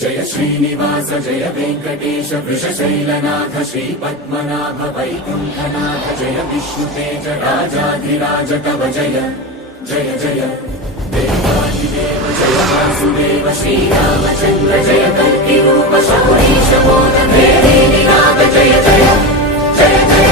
जय श्रीनिवास जय वेंकटेश वृषशैलनाथ श्रीपद्मनाभ वैकुण्ठनाथ जय विष्णुतेज राजाधिराज तव जय जय जय देवादिदेव जय वासुदेव श्रीरामचन्द्र जय कल्किरूप शौरीश मोदन निनाद जय जय जय जय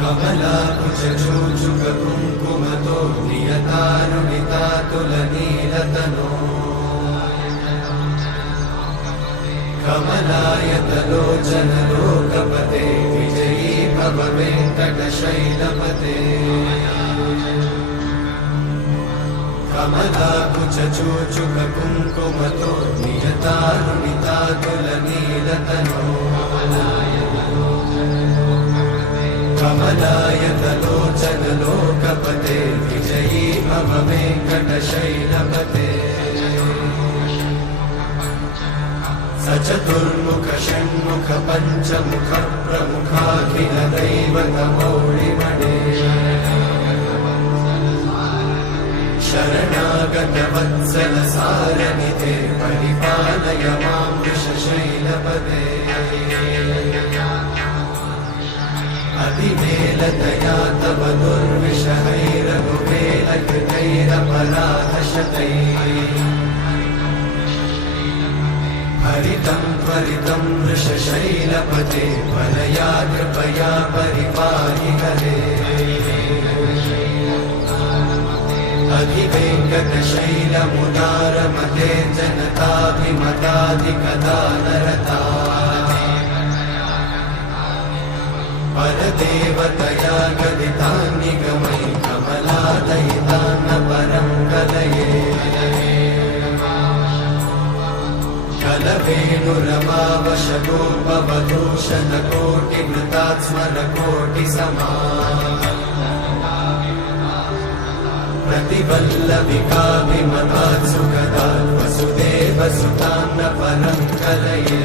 कमलाकुचूचुक कुङ्कुमतो नियतानुनितातुलनीलतनो कमलायतलोचनलोकपते विजयी भव वेङ्कटशैलपते कमलाकुचूचुक कुङ्कुमतो नियतानुनितातुलनीलतनो कमलायतलोचनलोकपते विजयी भव वेङ्कटशैलपते सचतुर्मुख षण्मुख पञ्चमुख प्रमुखाखिल दैवतमौळिमणे शरणागत वत्सल सारनिधे परिपालय मां वृषशैलपते अतिवेलतया तव दुर्विषहैरघुवेलकृतैरपराधशतैः हरितं त्वरितं वृषशैलपते वरया कृपया परिपाहि हरे अधिवेङ्कटशैलमुदारमते जनताभिमताधिकदानरता परदेवतया गदितान्निगमै कमलादयितान्न परं कलये कलवेणुरमावशगोपवधूषणकोटिमृतात्स्मरकोटिसमा प्रतिवल्लविकाभिमतात् सुखदात् वसुदेवसुतान्न परं कलये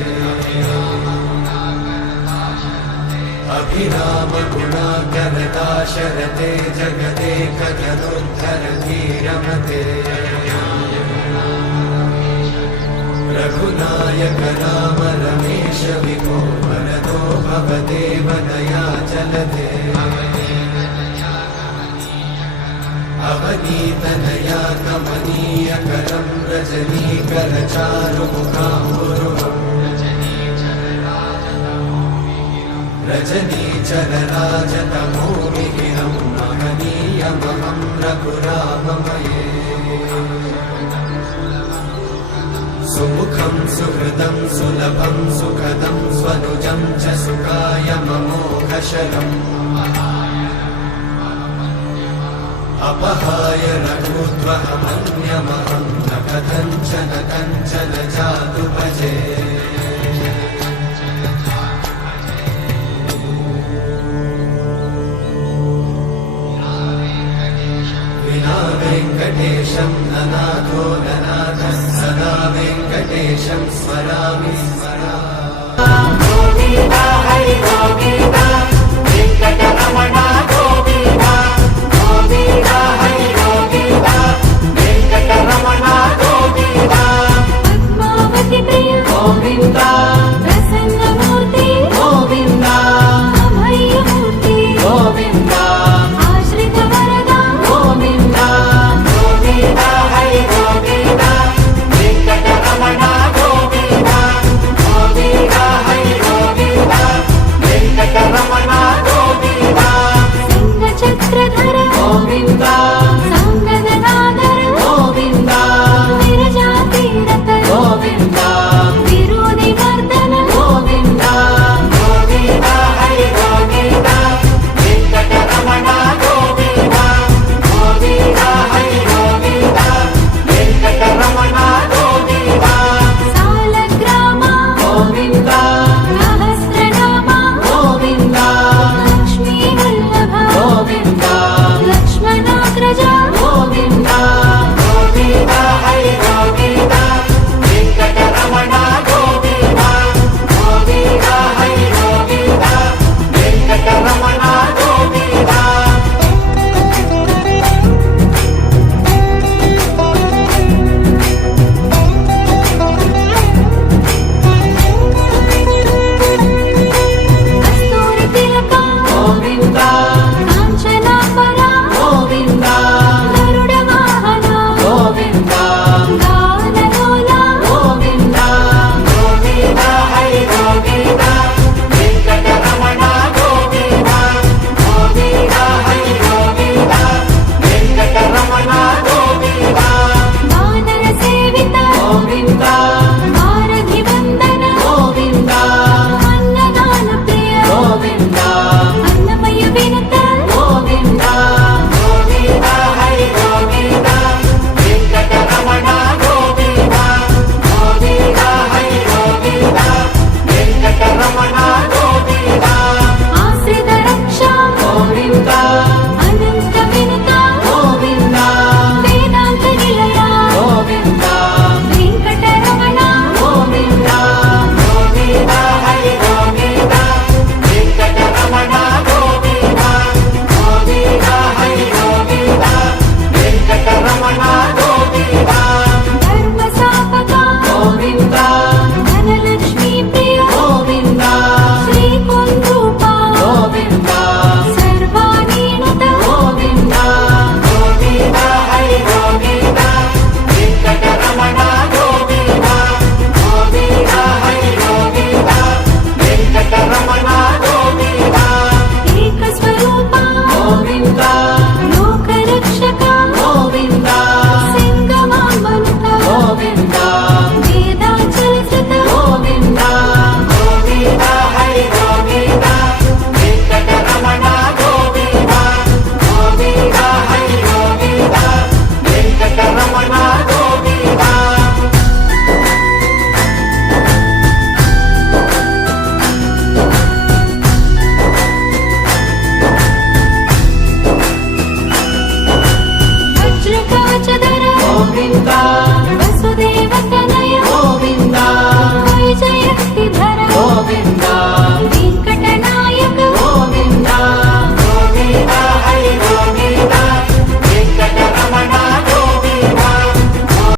अभिराम गुणाकरदाशरथे जगदेकजनोद्धर धीरमते रघुनायक राम रमेश विभो वरदो भवदेव दयाचलते अवनीतनया कमनीयकरं रजनीकरचारुमुखाम्बुरुहम् रजनीचरराजतमोमिहिरं महनीयमहं रघुराममये सुमुखं सुहृदं सुलभं सुखदं स्वनुजं च सुखाय ममोघशरम् अपहाय रघुत्वहमन्यमहं न कथञ्चन कञ्चन जातु भजे वेङ्कटेशं ननाथो ननाथः सदा वेङ्कटेशं स्मरामि स्मरामि।